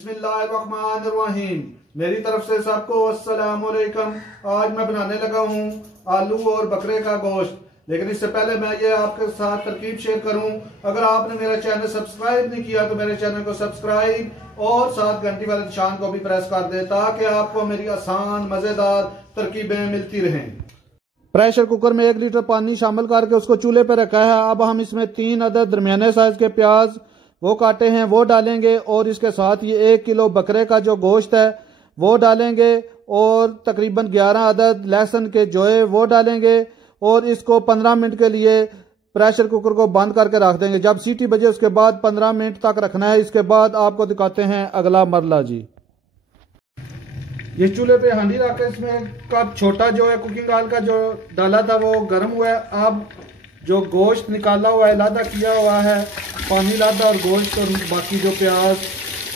बिस्मिल्लाहिर्रहमानिर्रहीम। मेरी तरफ से सबको अस्सलाम वालेकुम। आज मैं बनाने लगा हूँ आलू और बकरे का गोश्त। लेकिन इससे पहले मैं ये आपके साथ तरकीब शेयर करूँ। अगर आपने मेरा चैनल सब्सक्राइब नहीं किया तो मेरे चैनल को सब्सक्राइब और साथ घंटी वाले निशान को भी प्रेस कर दे ताकि आपको मेरी आसान मजेदार तरकीबें मिलती रहें। प्रेशर कुकर में 1 लीटर पानी शामिल करके उसको चूल्हे पर रखा है। अब हम इसमें 3 अदद दरमियाने साइज के प्याज वो काटे हैं वो डालेंगे और इसके साथ ये 1 किलो बकरे का जो गोश्त है वो डालेंगे और तकरीबन 11 अदद लहसुन के जोए वो डालेंगे और इसको 15 मिनट के लिए प्रेशर कुकर को बंद करके रख देंगे। जब सीटी बजे उसके बाद 15 मिनट तक रखना है। इसके बाद आपको दिखाते हैं अगला मरला जी। ये चूल्हे पे हांडी रख के इसमें कप छोटा जो है कुकिंग ऑयल का जो डाला था वो गर्म हुआ है। अब जो गोश्त निकाला हुआ है लादा किया हुआ है पानी लादा और गोश्त और बाकी जो प्याज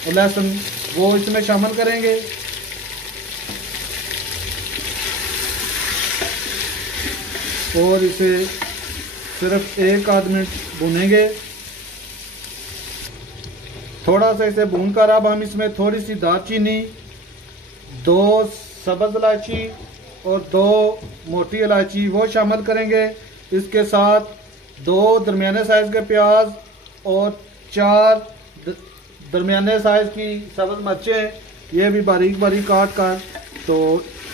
और लहसुन वो इसमें शामिल करेंगे। और इसे सिर्फ 1 आध मिनट भूनेंगे। थोड़ा सा इसे भूनकर अब हम इसमें थोड़ी सी दालचीनी, 2 सब्ज इलायची और 2 मोटी इलायची वो शामिल करेंगे। इसके साथ 2 दरमियाने साइज के प्याज और 4 दरमियाने साइज की सब्ज मिर्चें ये भी बारीक बारीक काट कर तो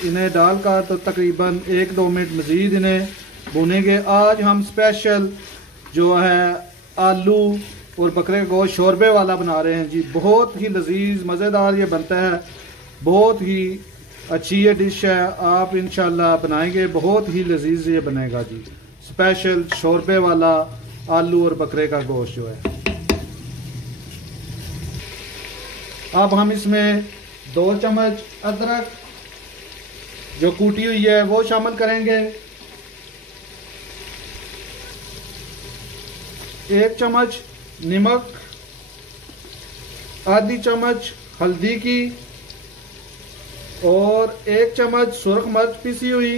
इन्हें डालकर तो तकरीबन 1-2 मिनट मज़ीद इन्हें भूनेंगे। आज हम स्पेशल जो है आलू और बकरे का गोश्त शोरबे वाला बना रहे हैं जी। बहुत ही लजीज मज़ेदार ये बनता है, बहुत ही अच्छी ये डिश है। आप इंशाल्लाह बनाएंगे बहुत ही लजीज ये बनेगा जी। स्पेशल शोरबे वाला आलू और बकरे का गोश्त जो है। अब हम इसमें 2 चम्मच अदरक जो कूटी हुई है वो शामिल करेंगे। 1 चम्मच नमक, आधी चम्मच हल्दी की और 1 चम्मच सुरख मिर्च पिसी हुई।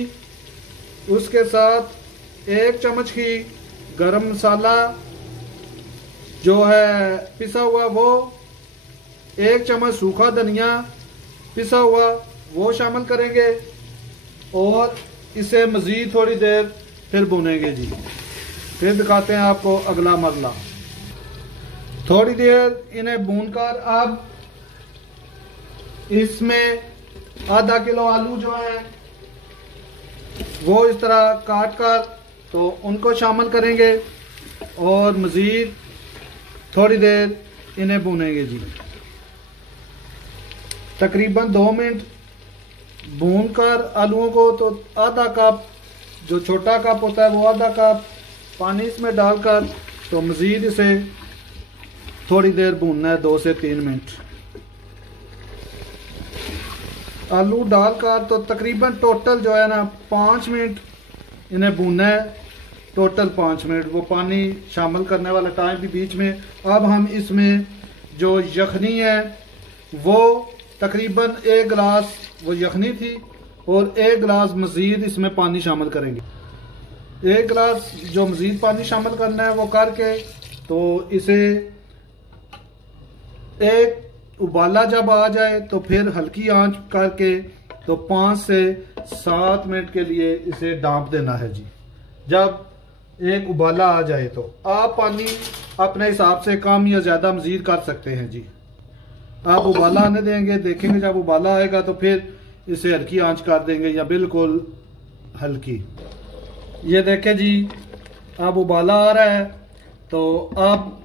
उसके साथ 1 चम्मच की गरम मसाला जो है पिसा हुआ वो, 1 चम्मच सूखा धनिया पिसा हुआ वो शामिल करेंगे और इसे मज़ीद थोड़ी देर फिर भूनेंगे जी। फिर दिखाते हैं आपको अगला मरला। थोड़ी देर इन्हें भूनकर अब इसमें आधा किलो आलू जो है वो इस तरह काट कर तो उनको शामिल करेंगे और मज़ीद थोड़ी देर इन्हें भूनेंगे जी। तकरीबन 2 मिनट भूनकर आलूओं को तो आधा कप जो छोटा कप होता है वो आधा कप पानी इसमें डालकर तो मज़ीद इसे थोड़ी देर भूनना है 2 से 3 मिनट। आलू डालकर तो तकरीबन टोटल जो है ना 5 मिनट इन्हें भूनना है। टोटल 5 मिनट, वो पानी शामिल करने वाला टाइम भी बीच में। अब हम इसमें जो यखनी है वो तकरीबन 1 गिलास वो यखनी थी और 1 गिलास मज़ीद इसमें पानी शामिल करेंगे। 1 गिलास जो मज़ीद पानी शामिल करना है वो करके तो इसे एक उबाला जब आ जाए तो फिर हल्की आंच करके तो 5 से 7 मिनट के लिए इसे डांप देना है जी। जब एक उबाला आ जाए तो आप पानी अपने हिसाब से कम या ज़्यादा मज़ीद कर सकते हैं जी। आप उबाला आने देंगे, देखेंगे जब उबाला आएगा तो फिर इसे हल्की आंच कर देंगे या बिल्कुल हल्की। ये देखें जी अब उबाला आ रहा है तो अब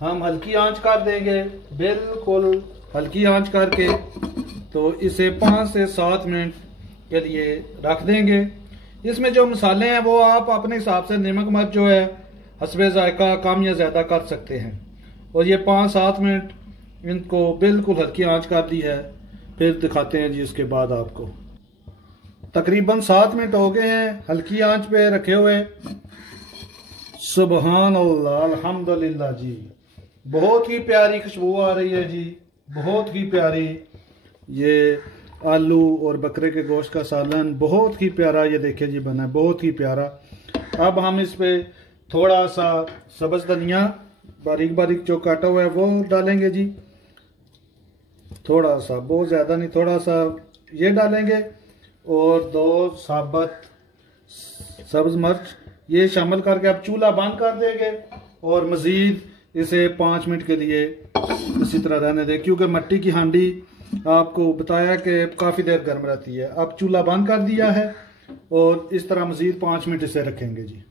हम हल्की आंच कर देंगे, बिल्कुल हल्की आंच करके तो इसे 5 से 7 मिनट के लिए रख देंगे। इसमें जो मसाले हैं वो आप अपने हिसाब से नमक मिर्च जो है हस्बे जायका कम या ज़्यादा कर सकते हैं। और ये 5-7 मिनट इनको बिल्कुल हल्की आंच कर दी है। फिर दिखाते हैं जी इसके बाद आपको। तकरीबन 7 मिनट हो गए हैं हल्की आंच पे रखे हुए। सुबहान अल्लाह, अल्हम्दुलिल्लाह जी। बहुत ही प्यारी खुशबू आ रही है जी, बहुत ही प्यारी। ये आलू और बकरे के गोश्त का सालन बहुत ही प्यारा ये देखिए जी बना है, बहुत ही प्यारा। अब हम इस पे थोड़ा सा सब्ज धनिया बारीक बारीक जो काटा हुआ है वो डालेंगे जी। थोड़ा सा, बहुत ज़्यादा नहीं, थोड़ा सा ये डालेंगे और 2 साबुत सब्ज मिर्च ये शामिल करके आप चूल्हा बंद कर देंगे और मज़ीद इसे 5 मिनट के लिए इसी तरह रहने दें, क्योंकि मिट्टी की हांडी आपको बताया कि काफ़ी देर गर्म रहती है। अब चूल्हा बंद कर दिया है और इस तरह मज़ीद 5 मिनट इसे रखेंगे जी,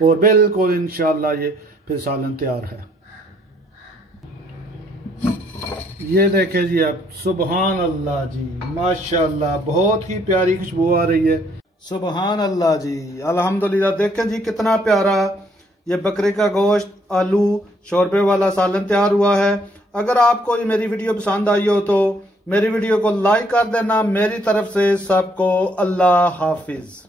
और बिल्कुल इंशाल्लाह ये फिर सालन तैयार है। ये देखें जी, अब सुबहान अल्लाह जी, माशाल्लाह बहुत ही प्यारी खुशबू आ रही है। सुबहान अल्लाह जी, अल्हम्दुलिल्लाह। देखें जी कितना प्यारा ये बकरे का गोश्त आलू शोरबे वाला सालन तैयार हुआ है। अगर आपको ये मेरी वीडियो पसंद आई हो तो मेरी वीडियो को लाइक कर देना। मेरी तरफ से सबको अल्लाह हाफिज।